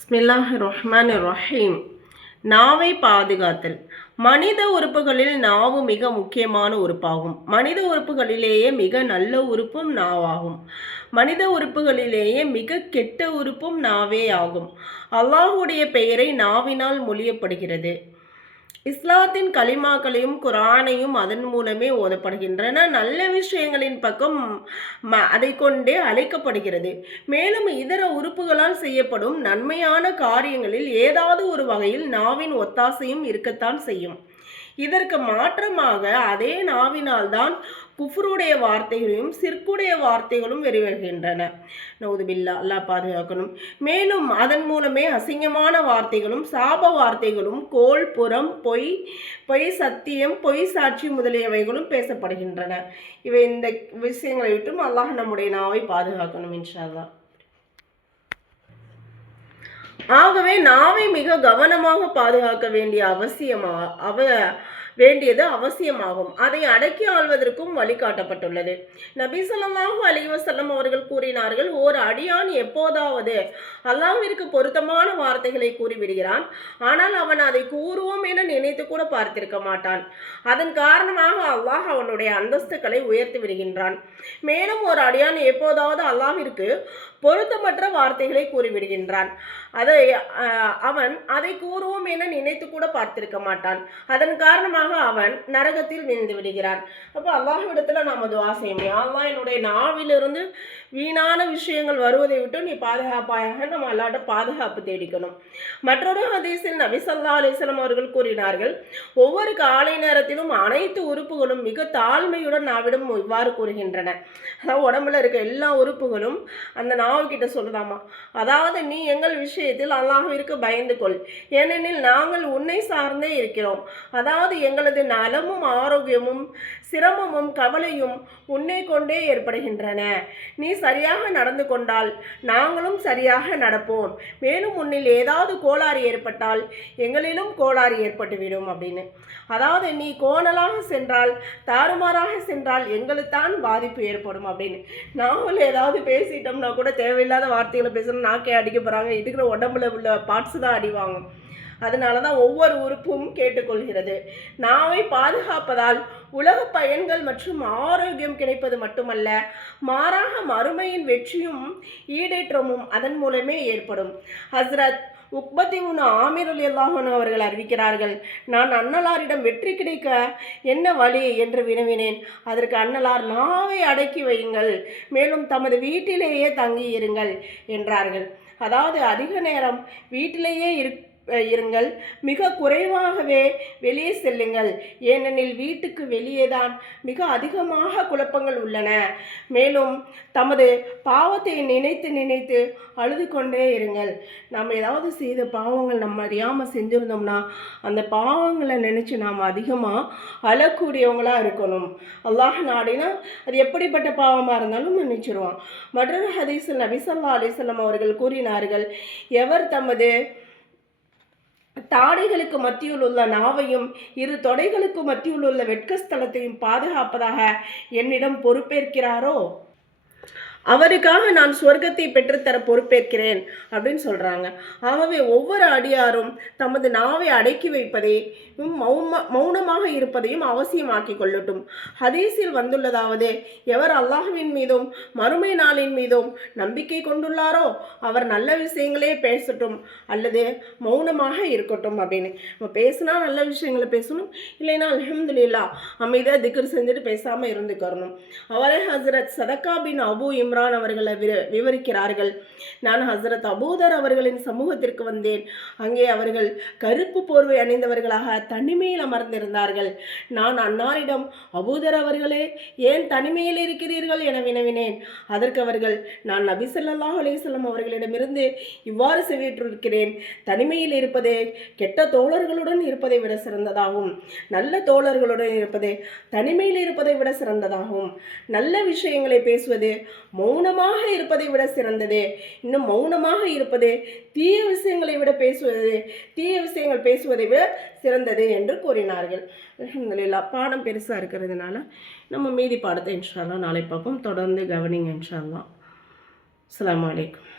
பிஸ்மில்லாஹிர் ரஹ்மானிர் ரஹீம். நாவை பாதுகாத்தல். மனித உறுப்புகளில் நாவு மிக முக்கியமான உறுப்பாகும். மனித உறுப்புகளிலேயே மிக நல்ல உறுப்பும் நாவாகும். மனித உறுப்புகளிலேயே மிக கெட்ட உறுப்பும் நாவே ஆகும். அல்லாஹுடைய பெயரை நாவினால் மொழியப்படுகிறது. இஸ்லாத்தின் கலிமாக்களையும் குரானையும் அதன் மூலமே ஓதப்படுகின்றன. நல்ல விஷயங்களின் பக்கம் அதை கொண்டே அழைக்கப்படுகிறது. மேலும் இதர உறுப்புகளால் செய்யப்படும் நன்மையான காரியங்களில் ஏதாவது ஒரு வகையில் நாவின் ஒத்தாசையும் இருக்கத்தான் செய்யும். இதற்கு மாற்றமாக அதே நாவினால்தான் குஃப்ருடைய வார்த்தைகளையும் சிற்குடைய வார்த்தைகளும் வெளிவருகின்றன. நவுதுபில்லா, அல்லாஹ் பாதுகாக்கணும். மேலும் அதன் மூலமே அசிங்கமான வார்த்தைகளும் சாப வார்த்தைகளும் கோல் புறம் பொய் சத்தியம் பொய் சாட்சி முதலியவைகளும் பேசப்படுகின்றன. இவை இந்த விஷயங்களை விட்டும் அல்லாஹ் நம்முடைய நாவை பாதுகாக்கணும் இன்ஷா அல்லாஹ். ஆகவே நாவை மிக கவனமாக பாதுகாக்க வேண்டியது அவசியமாகும். அதை அடக்கி ஆள்வதற்கும் வழிகாட்டப்பட்டுள்ளது. நபி ஸல்லல்லாஹு அலைஹி வஸல்லம் அவர்கள் கூறினார்கள், ஓர் அடியான் எப்போதாவது அல்லாஹ்விற்கு பொருத்தமான வார்த்தைகளை கூறிவிடுகிறான், ஆனால் அவன் அதை கூறுவோம் என நினைத்து கூட பார்த்திருக்க மாட்டான். அதன் காரணமாக அல்லாஹ் அவனுடைய அந்தஸ்துக்களை உயர்த்தி விடுகின்றான். மேலும் ஒரு அடியான் எப்போதாவது அல்லாஹ்விற்கு பொருத்தமற்ற வார்த்தைகளை கூறிவிடுகின்றான். அவன் அதை கூறுவோம் என நினைத்து கூட பார்த்திருக்க மாட்டான். அதன் காரணமாக அவன் நரகத்தில் விழுந்து விடுகிறான். அப்போ அல்லாஹ்விடத்துல நாம துஆ செய்யணும். அல்லாஹ் என்னுடைய நாவிலிருந்து வீணான விஷயங்கள் வருவதை விட்டு நீ பாதுகாப்பாயாக நம்ம அல்லாஹ்ட்ட பாதுகாப்பு தேடிக்கணும். மற்றொரு ஹதீஸில் நபி ஸல்லல்லாஹு அலைஹி வஸல்லம் அவர்கள் கூறினார்கள், ஒவ்வொரு காலை நேரத்திலும் அனைத்து உறுப்புகளும் மிக தாழ்மையுடன் நாவிடம் இவ்வாறு கூறுகின்றன. அதாவது உடம்புல இருக்க எல்லா உறுப்புகளும் அந்த நாவுக்கிட்ட சொல்லுதாமா, அதாவது நீ எங்கள் விஷயத்தில் அல்லாஹ்விற்கு பயந்து கொள், ஏனெனில் நாங்கள் உன்னை சார்ந்தே இருக்கிறோம். அதாவது எங்களது நலமும் ஆரோக்கியமும் சிரமமும் கவலையும் உன்னை கொண்டே ஏற்படுகின்றன. நீ சரியாக நடந்து கொண்டால் நாங்களும் சரியாக நடப்போம். மேலும் உன்னில் ஏதாவது கோளாறு ஏற்பட்டால் எங்களிலும் கோளாறு ஏற்பட்டுவிடும் அப்படின்னு. அதாவது நீ கோணலாக சென்றால் தாறுமாறாக சென்றால் எங்களுக்குத்தான் பாதிப்பு ஏற்படும் அப்படின்னு. நாங்களும் ஏதாவது பேசிட்டோம்னா கூட தேவையில்லாத வார்த்தைகளை பேசணும், நாக்கே அடிக்க போகிறாங்க, இருக்கிற உடம்புல உள்ள பார்ட்ஸ் தான் அடிவாங்க. அதனால தான் ஒவ்வொரு உறுப்பும் கேட்டுக்கொள்கிறது. நாவை பாதுகாப்பதால் உலக பயன்கள் மற்றும் ஆரோக்கியம் கிடைப்பது மட்டுமல்ல, மாறாக மறுமையின் வெற்றியும் ஈடேற்றமும் அதன் மூலமே ஏற்படும். ஹஸ்ரத் உக்பத்தின் ஆமீர் ரலியல்லாஹு அன்ஹு அவர்கள் அறிவிக்கிறார்கள், நான் அன்னலாரிடம் வெற்றி கிடைக்க என்ன வழி என்று வினவினேன். அதற்கு அன்னலார், நாவை அடக்கி வையுங்கள், மேலும் தமது வீட்டிலேயே தங்கி இருங்கள் என்றார்கள். அதாவது அதிக நேரம் வீட்டிலேயே இருங்கள், மிக குறைவாகவே வெளியே செல்லுங்கள், ஏனெனில் வீட்டுக்கு வெளியேதான் மிக அதிகமாக குழப்பங்கள் உள்ளன. மேலும் தமது பாவத்தை நினைத்து நினைத்து அழுது கொண்டே இருங்கள். நம்ம ஏதாவது செய்த பாவங்கள் நம்ம அறியாமல் செஞ்சுருந்தோம்னா அந்த பாவங்களை நினச்சி நாம் அதிகமாக அழக்கூடியவங்களாக இருக்கணும். அல்லாஹ் நாடினா அது எப்படிப்பட்ட பாவமாக இருந்தாலும் மன்னிச்சிருவான். மற்றொரு ஹதீஸில் நபி ஸல்லல்லாஹு அலைஹி வஸல்லம் அவர்கள் கூறினார்கள், எவர் தமது தாடைகளுக்கு மத்தியில் உள்ள நாவையும் இரு தொடைகளுக்கு மத்தியில் உள்ள வெட்கஸ்தலத்தையும் பாதுகாப்பதாக என்னிடம் பொறுப்பேற்கிறாரோ அவருக்காக நான் சொர்க்கத்தை பெற்றுத்தர பொறுப்பேற்கிறேன் அப்படின்னு சொல்கிறாங்க. ஆகவே ஒவ்வொரு அடியாரும் தமது நாவை அடக்கி வைப்பதையும் மௌனமாக இருப்பதையும் அவசியமாக்கி கொள்ளட்டும். ஹதீஸில் வந்துள்ளதாவது, எவர் அல்லாஹ்வின் மீதும் மறுமை நாளின் மீதும் நம்பிக்கை கொண்டுள்ளாரோ அவர் நல்ல விஷயங்களே பேசட்டும் அல்லது மௌனமாக இருக்கட்டும் அப்படின்னு. நம்ம பேசினா நல்ல விஷயங்களை பேசணும், இல்லைன்னா அல்ஹம்துலில்லாஹ் அமைதியாக திக்ர் செஞ்சுட்டு பேசாமல் இருந்துக்கறணும். அவரை ஹஸ்ரத் சதக்கா பின் அபு இம்ரான் அவர்களை விவரிக்கிறார்கள். நான் ஹஸ்ரத் அபூதர் அவர்களின் சமூகத்திற்கு வந்தேன். அங்கே அவர்கள் கருப்பு போர்வை அணிந்தவர்களாக தனிமையில் அமர்ந்திருந்தார்கள். நான் அன்னாரிடம், அபூதர் அவர்களே, ஏன் தனிமையில் இருக்கிறீர்கள் என வினவினேன். அதற்கு அவர்கள், நான் நபி ஸல்லல்லாஹு அலைஹி வஸல்லம் அவர்களிடமிருந்து இவ்வாறு செவியுற்றிருக்கிறேன், தனிமையில் இருப்பதே கெட்ட தோழர்களுடன் இருப்பதை விட சிறந்ததாகும், நல்ல தோழர்களுடன் இருப்பது தனிமையில் இருப்பதை விட சிறந்ததாகும். நல்ல விஷயங்களை பேசுவது மௌனமாக இருப்பதை விட சிறந்தது, இன்னும் மௌனமாக இருப்பது தீய விஷயங்களை விட பேசுவதை விட சிறந்தது என்று கூறினார்கள். அல்ஹம்துலில்லாஹ். பாடம் பெருசாக இருக்கிறதுனால நம்ம மீதி பாடத்தை இன்ஷா அல்லாஹ் நாளை பார்ப்போம். தொடர்ந்து கவனிங்க இன்ஷா அல்லாஹ். அஸ்ஸலாமு அலைக்கும்.